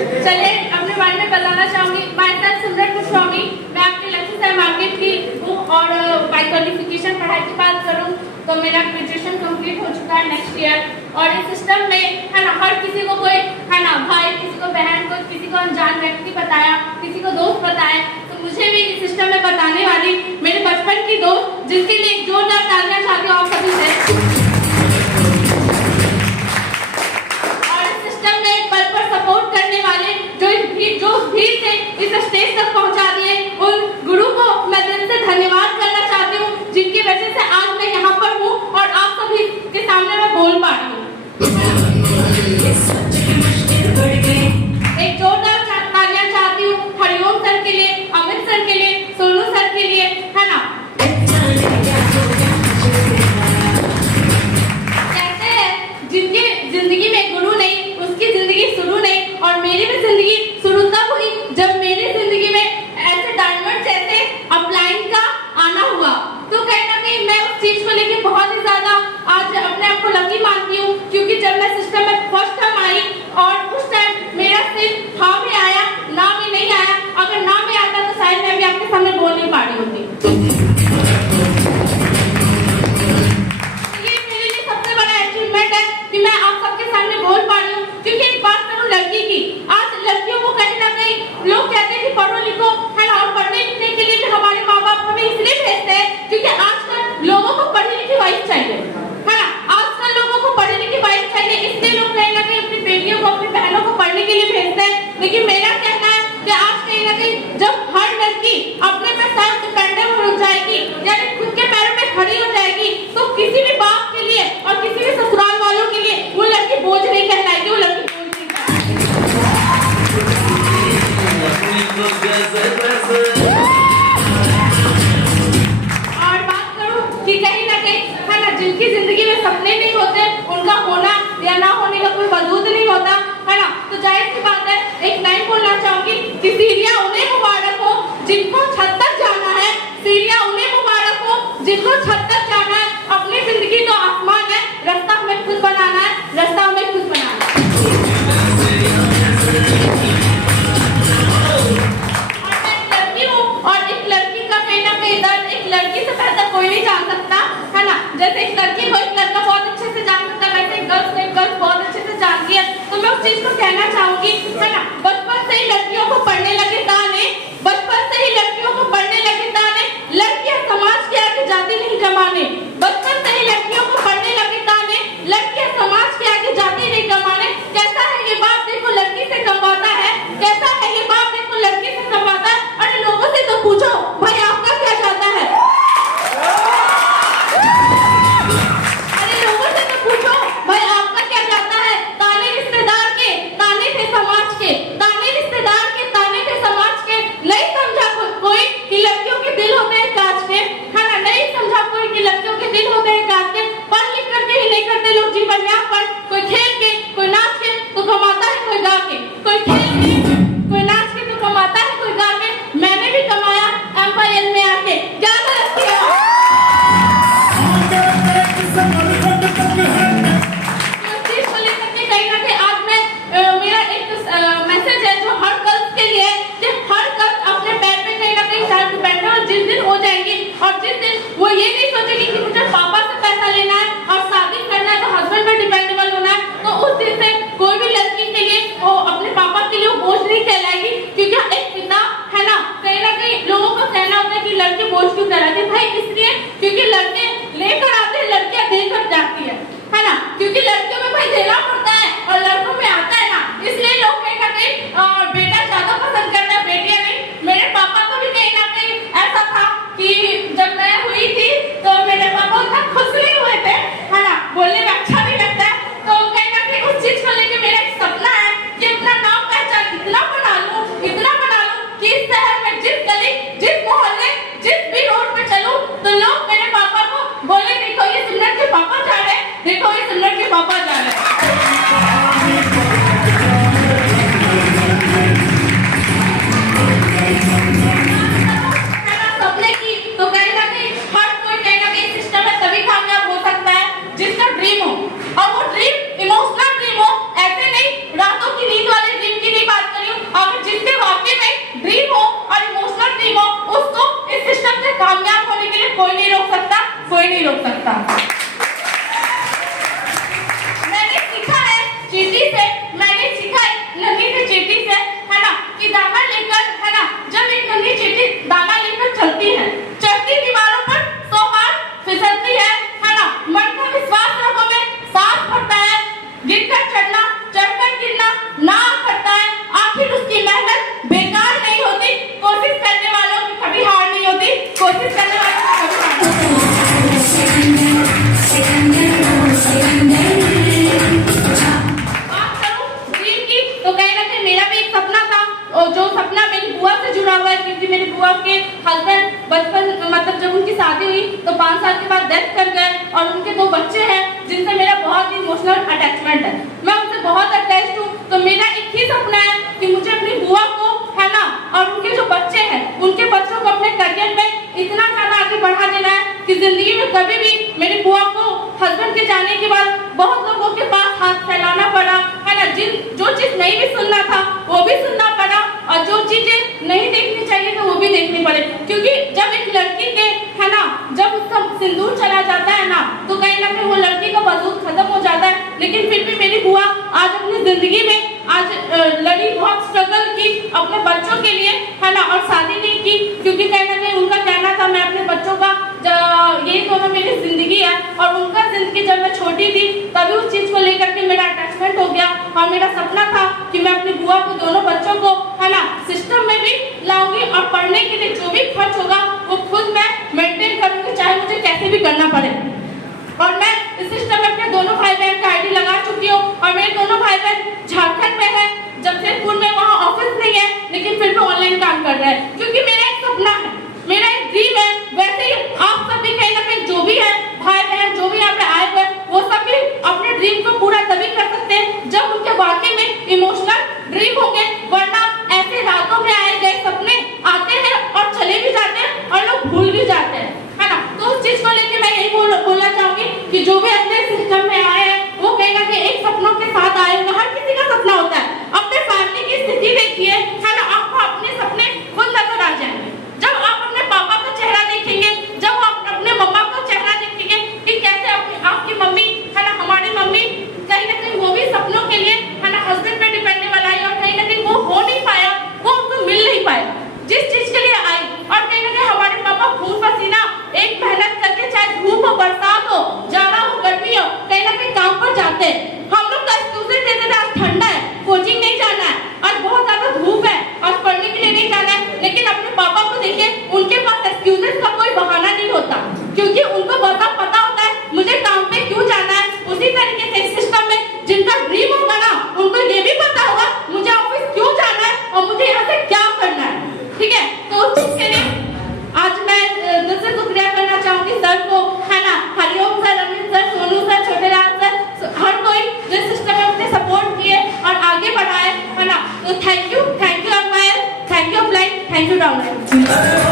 चलिए अपने बारे में बताना चाहूंगी। माय सेल्फ सिमरन गोस्वामी, मैं आपके लखीसराय मार्केट की हूँ और बाय क्वालिफिकेशन पढ़ाई की बात करूँ तो मेरा ग्रेजुएशन कंप्लीट हो चुका है नेक्स्ट ईयर। और इस सिस्टम में है ना हर किसी को कोई है ना भाई, किसी को बहन, कोई किसी को अनजान व्यक्ति बताया, किसी को दोस्त बताया, तो मुझे भी इस सिस्टम में बताने वाली मेरे बचपन की दोस्त, जिसके लिए एक जोरदार तालियां चाहती हूँ आप सभी से। सपोर्ट करने वाले जो भीड़ से इस स्टेज तक पहुंचा दिए, उन गुरु को मैं दिल से धन्यवाद करना चाहती हूँ, जिनकी वजह से आज मैं यहाँ पर हूँ और आप सभी के सामने मैं बोल पा रही हूँ। एक जोरदार तालियां चाहती हूँ हरिओम सर के लिए, अमित सर के लिए, सोनू सर के लिए, है ना। कहते हैं जिनकी जिंदगी में गुरु नहीं, उसकी जिंदगी शुरू नहीं। और मेरी भी जिंदगी शुरू तब हुई जब मेरी जिंदगी में ऐसे डायमंड जैसे अपलाइन का आना हुआ। तो कहीं ना कहीं मैं उस चीज को लेकर बहुत ही ज्यादा आज अपने आप को लकी मानती हूँ, क्योंकि जब मैं सिस्टम में फर्स्ट टाइम आई और उस टाइम मेरा सिर्फ हाँ में आया, ना में नहीं आया। अगर ना में आता तो शायद मैं भी आपके सामने बोल नहीं पा रही होती। ये मेरे लिए सबसे बड़ा अचीवमेंट है कि मैं आप सबके सामने बोल पा रही हूँ। क्योंकि एक बात करूँ लड़की की, आज लड़कियों को कहीं ना कहीं लोग कहते हैं कि पढ़ो लिखो, है ना, और पढ़ने लिखने के लिए भी हमारे माँ बाप हमें इसलिए भेजते हैं क्योंकि आजकल लोगों को पढ़ी लिखी वाइफ चाहिए, है ना। आजकल लोगों को पढ़ी लिखी वाइफ चाहिए, इसलिए लोग कहीं ना कहीं अपनी बेटियों को, अपनी बहनों को पढ़ने के लिए भेजते हैं। लेकिन मेरा कहना है कि आज कहीं ना कहीं जब हर लड़की अपने पे सेल्फ डिपेंडेंट हो जाएगी, यानी खुद के पैरों पे खड़ी हो जाएगी, तो किसी भी बाप के लिए और किसी भी ससुराल वालों के लिए वो लड़की बोझ नहीं कहलाएगी, वो लड़की और बात करूं कि कहीं ना कहीं है ना, जिनकी जिंदगी में सपने नहीं होते, उनका होना या ना होने का कोई वजूद नहीं होता, है ना। तो जाहिर सी बात है, एक लाइन बोलना चाहूंगी कि सीढ़ियां उन्हें मुबारक हो जिनको छत तक जाना है, सीढ़ियां उन्हें मुबारक हो जिनको छत तक जाना है। अपनी जिंदगी तो आसमान है, रास्ता हमें खुद बनाना है, रास्ता हमें खुद बनाना है। लड़की से बेहतर कोई नहीं जान सकता, है ना। जैसे एक लड़की को एक लड़का बहुत अच्छे से जान सकता है, वैसे एक गर्ल्स बहुत अच्छे से जानती है। तो मैं उस चीज को कहना चाहूंगी, है ना, बचपन से ही लड़कियों को पढ़ने लगे ताने, बचपन से ही लड़कियों को पढ़ने लगे ताने, लड़कियां समाज के आगे जाति नहीं कमाने। बचपन से ही लड़कियों को पढ़ने लगे ताने, लड़कियां समाज के आगे जाति नहीं कमाने। कैसा है ये बाप, देखो लड़की से कमाता है, कैसा है ये बाप, देखो लड़की से कमाता है। अरे लोगों से तो पूछो भाई आपका क्या चाहता है, अरे लोगों से तो पूछो भाई आपका क्या चाहता है। ताने रिश्तेदार के, ताने थे समाज के, ताने रिश्तेदार के, ताने थे समाज के। नहीं समझा कोई कि लड़कियों के दिल होते हैं कांच के, है ना। नहीं समझा कोई कि लड़कियों के दिल होते हैं कांच के। पढ़ लिख करके ही नहीं करते लोग जीवन यापन, कोई खेल के, कोई नाच के तो कमाता है, कोई गा के, कोई खेल के, कोई नाच के तो कमाता है, कोई गा के। मैंने भी कमाया MPL में आके, क्या गलत किया। कहीं ना कहीं आज मैं मेरा एक मैसेज है जो हर गर्ल्स के लिए, कि हर गर्ल्स अपने पैर पे कहीं ना कहीं सेल्फ डिपेंडेंट और जिस दिन हो जाएगी, और जिस दिन वो ये नहीं सोचेगी कि मुझे पापा से पैसा लेना है और शादी करना है तो हस्बैंड पे डिपेंडेबल होना है, तो उस दिन से कोई भी लड़की के लिए वो अपने पापा के लिए बोझ नहीं कहलाएगी। क्योंकि एक पिता, है ना कहीं लोगों को कहना होता है कि लड़के बोझ क्यों कहलाते हैं। भाई इसलिए क्योंकि लड़के लेकर आते हैं, लड़कियां देकर जाती है ना। क्योंकि लड़कियों में भाई देना पड़ता है और लड़कों में आता है ना, इसलिए लोग कहीं ना कहीं बेटा ज्यादा पसंद करते हैं, बेटियां नहीं। मेरे पापा को भी कहीं ना कहीं ऐसा था कि जब मैं हुई थी तो मेरे पापा उतना खुश नहीं हुए थे, है ना, बोलने में अच्छा नहीं लगता है। तो कहीं ना कहीं उस चीज को लेकर मेरा एक सपना है कि अपना नाम पहचान इतना बना लूं कि इस शहर में जिस गली, जिस मोहल्ले, जिस भी रोड पे चलूं तो लोग मेरे पापा को बोले देखो ये सिमरन के पापा जा रहे हैं, देखो ये सिमरन के पापा जा रहे हैं। सपने की तो कहीं ना कहीं हर कोई कहीं ना कहीं सिस्टम में तभी कामयाब हो सकता है जिसका ड्रीम हो, और वो ड्रीम इमोशनल ड्रीम हो, ऐसे नहीं रातों की नींद वाले ड्रीम की नहीं बात नहीं रोक सकता। मैंने सीखा है चींटी से, मैंने सीखा है नन्ही से चींटी से, है ना, कि दाना लेकर, है ना, जब एक नन्ही चींटी दाना लेकर चलती है, चढ़ती दीवारों पर 100 बार फिसलती है ना, मन का विश्वास रखो में सांस भरता है, गिरकर चढ़ना, चढ़कर गिरना ना करता है, आखिर उसकी मेहनत बेकार नहीं होती, कोशिश करने वालों की कभी हार नहीं होती, कोशिश करने वालों की कभी हार नहीं होती। बात करूं ड्रीम की, तो कहीं ना कहीं मेरा भी एक सपना था, और जो सपना मेरी बुआ से जुड़ा हुआ है, क्योंकि मेरी बुआ के हस्बैंड बचपन मतलब जब उनकी शादी हुई तो 5 साल के बाद डेथ कर गए, और उनके 2 बच्चे हैं जिनसे मेरा बहुत ही इमोशनल अटैचमेंट है, मैं उनसे बहुत अटैच्ड हूँ। तो मेरा एक ही सपना है कि मुझे अपनी बुआ को, है ना, और उनके जो बच्चे हैं उनके बच्चों को अपने करियर में इतना ज्यादा आगे बढ़ा देना है कि जिंदगी में कभी भी मेरी बुआ को हस्बैंड के जाने के बाद बहुत लोगों के पास हाथ फैलाना पड़ा, है ना, जो चीज नहीं भी सुनना था वो भी सुनना पड़ा, और जो चीजें नहीं देखनी चाहिए तो वो भी देखनी पड़े, क्योंकि जब एक लड़की के, है ना, जब उसका सिंदूर चला जाता है ना, तो कहीं ना कहीं वो लड़की का वजूद खत्म हो जाता है। लेकिन फिर भी मेरी बुआ आज अपनी जिंदगी में आज लड़ी, बहुत स्ट्रगल की अपने बच्चों के लिए, है ना, और शादी नहीं की, क्योंकि कहीं ना कहीं उनका कहना था मैं अपने बच्चों का, यही दोनों मेरी जिंदगी है, और उनका जिंदगी जब मैं छोटी थी तभी उस चीज को लेकर के मेरा अटैचमेंट हो गया, और मेरा सपना था कि मैं अपनी बुआ को, दोनों बच्चों को, है ना, सिस्टम में भी लाऊंगी, और पढ़ने के लिए जो भी खर्च होगा वो खुद मैं मेंटेन करूंगी, चाहे मुझे कैसे भी करना पड़े। और मैं इस सिस्टम में अपने दोनों भाई बहन का आईडी लगा चुकी हूँ, और मेरे दोनों भाई बहन झारखंड में है, जमशेदपुर में, वहाँ ऑफिस नहीं है, लेकिन फिर भी ऑनलाइन काम कर रहे हैं, क्योंकि मेरा एक सपना है, मेरा एक ड्रीम है। वैसे ही आप सभी कहीं ना कहीं जो भी है भाई बहन जो भी यहाँ पे आए हुए वो सभी अपने ड्रीम को पूरा तभी कर सकते हैं जब उनके वाकई में इमोशनल ड्रीम होंगे, वरना ऐसे रातों में आए गए सपने आते हैं और चले भी जाते हैं और लोग भूल भी जाते हैं, है ना। तो उस चीज को लेकर मैं यही बोलना चाहूंगी कि जो भी अपने सिस्टम में आए हैं वो कहीं ना कहीं एक सपनों के साथ आए होंगे। हर किसी का सपना होता है, अपने फैमिली की स्थिति देखिए, है ना, आपको अपने सपने खुद नजर आ जाएंगे। जब आप अपने पापा का चेहरा देखेंगे, जब आप अपने मम्मा का चेहरा देखेंगे कि कैसे आपकी मम्मी, है ना, हमारी मम्मी कहीं ना कहीं वो भी सपनों के लिए, है ना, हस्बैंड पे डिपेंड वाला है, और कहीं ना कहीं वो हो नहीं पाया, वो उनको मिल नहीं पाया जिस चीज के लिए आई, और कहीं ना कहीं हमारे पापा खून पसीना एक मेहनत करके, चाहे धूप हो, बरसात हो, जाड़ा हो, गर्मी हो, कहीं ना कहीं काम पर जाते हैं। हम लोग का एक्सक्यूजेस देते थे, आज ठंडा है, कोचिंग नहीं जाना है, आज बहुत ज्यादा धूप है, आज पढ़ने के लिए नहीं जाना है, लेकिन अपने पापा को देखिए, उनके पास एक्सक्यूजेस का कोई बहाना नहीं होता, क्योंकि उनको पता होता है मुझे काम पे क्यों जाना है। उसी तरीके से सिस्टम में जिनका ड्रीम होगा ना, उनको ये भी पता होगा मुझे ऑफिस क्यों जाना है और मुझे यहाँ से क्या करना है, ठीक है। तो उस चीज के लिए आज मैं दिल से शुक्रिया करना चाहूंगी सर को, है ना, Hariom sir, Amit sir, Sonu sir, Chhotelal sir, हर कोई जो सिस्टम में मुझे सपोर्ट किए और आगे बढ़ाए, है ना। तो thank you umpire, thank you upline, thank you downline.